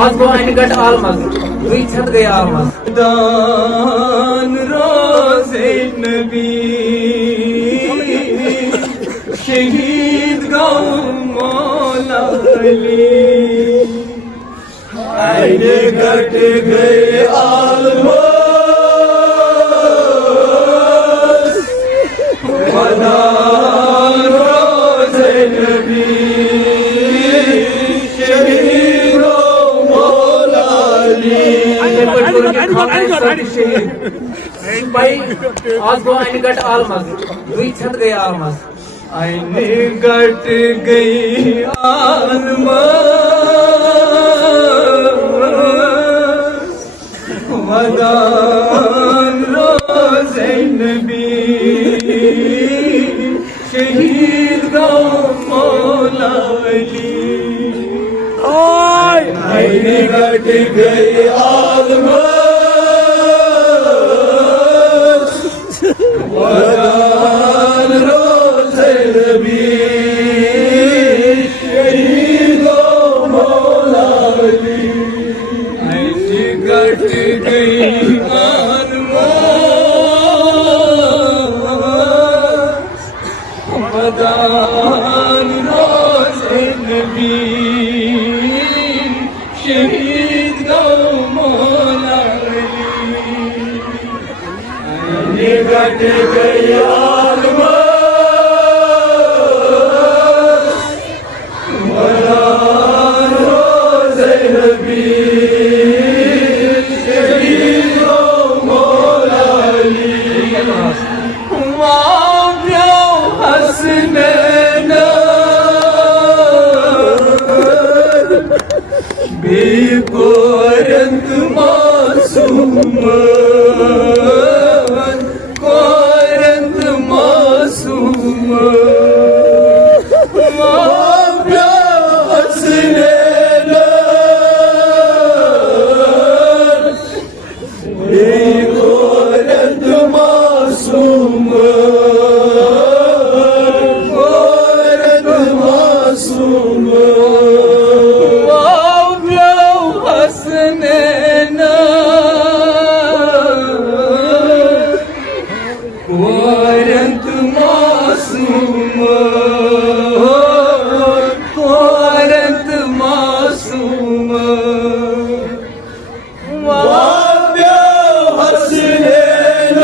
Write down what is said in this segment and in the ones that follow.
आज गो eine गट आलमज दुई छत गए आलमज दान रोज़े नबी शहीद गौ मौला अली आईने घट गए आलमज दान रोज़े नबी शहीद गौ मौला अली आज गो eine गट आलमज दुई छत गए आलमज आईने घट गई आलमज वदान रोज़े नबी शहीद गौ मौला अली आईने घट गई आलमज वदान रोज़े नबी शहीद गौ मौला अली आईने घट गई वदान रोज़े नबी शहीद गौ मौला अली आईने घट गई आलमज वदान रोज़े नबी शहीद गौ मौला अली हसनैन बेकोरंत मासूम कोरंत मासूम हसनैन बेकोरंत मासूम कोरंत मासूम कोरंत मासूम वाव्य हसनैन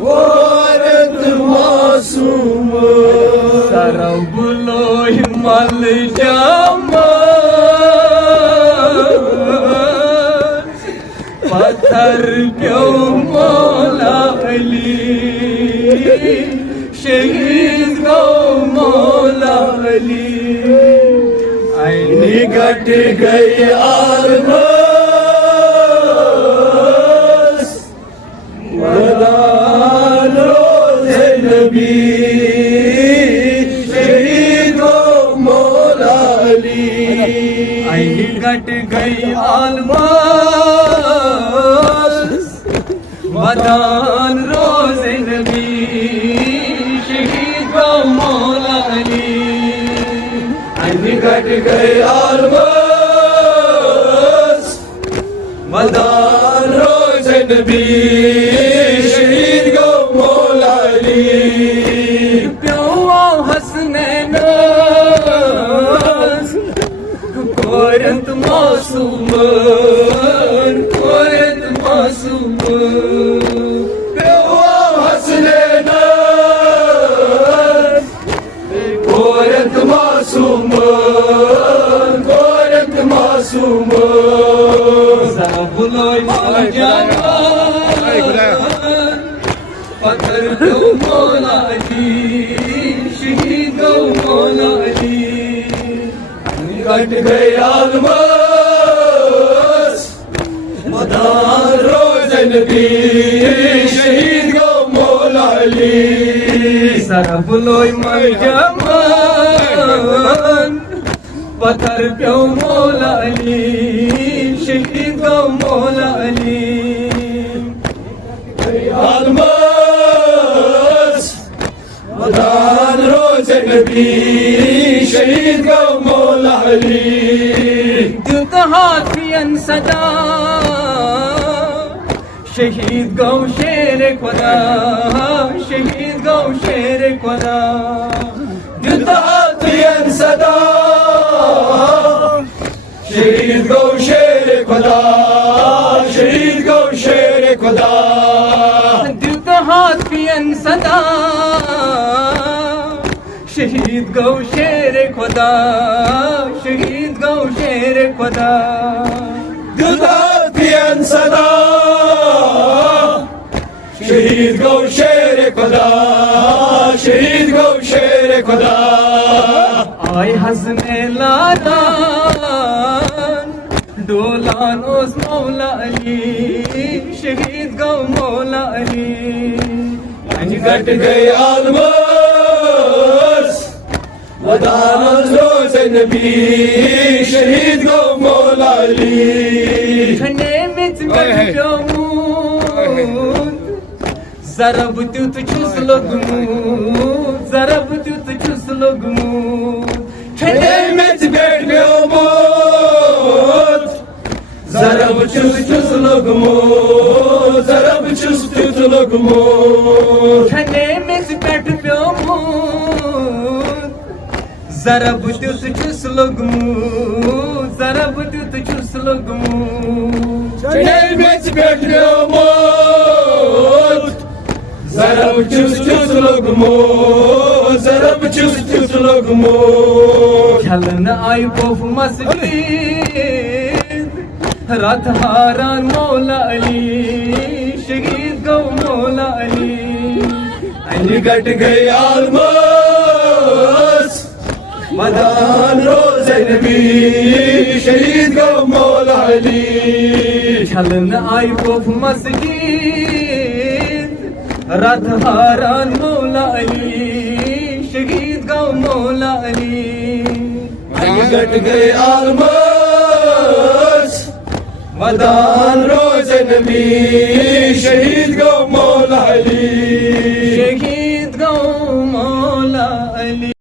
कोरंत मासूम सरबुलोय मल पत्थर क्यों मौला अली शहीद गौ मौला अली आईने घट गई आलमज वदान रोज़े नबी शहीद गौ मौला अली आईने घट गई आलमज वदान रोज़े नबी शहीद गौ मौला अली आईने घट गए आलमज वदान रोज़े नबी शहीद गौ मौला अली प्योआ हसनैन कोरंत मासूम कोरंत मासूम प्योआ हसनैन कोरंत मासूम कोरंत मासूम सबलोय पत्थर क्यों मौला अली शहीद गौ मौला अली घट गए आलमज वदान रोज़े नबी शहीद गौ मौला अली सरबुलोय मरजमान पत्थर क्यों मौला अली शहीद गौ मौला अली मदान रोज नबी शहीद गो मौला अली दिल हाथियन सदा शहीद गौ शेर खुदा शहीद गौ शेर खुदा दिल हाथियन सदा शहीद गो शेर खुदा शहीद गो शेर खुदा दिल हाथियन सदा शहीद गौ शेर खुदा शहीद गौ शेर खुदा दिल हाथियन सदा शहीद गो शेर खुदा शहीद गो शेर खुदा आय हज़मे लादान डोलान ओस मौला अली शहीद गौ मौला अली घट गए आलमस वदान रोज नबी शहीद गो मौला अली खने में ज़रब त्युत छुस लोगमूद ज़रब त्युत छुस लोगमूद खने में बैठ गयो मोद ज़रब चुस चुस लोगमूद ज़रब चुस चुस लोगमूद खने में बैठ प्यो मूद ज़रब त्युत छुस लोगमूद ज़रब त्युत छुस लोगमूद खने में बैठ गयो मोद ज़रब चुस चुस लोगमूद ज़रब चुस चुस लोगमूद चलन आई कोफ मस्जिद रात हारान मौला अली शहीद गौ मौला अली घट गए आलमस मदान रोज नबी शहीद गो मौला अली चलन आई कोफ मस्जिद रात हारान मौला अली शहीद गौ मौला अली घट गए आलमस मदान रोज नबी शहीद गो मौला अली शहीद गौ मौला अली।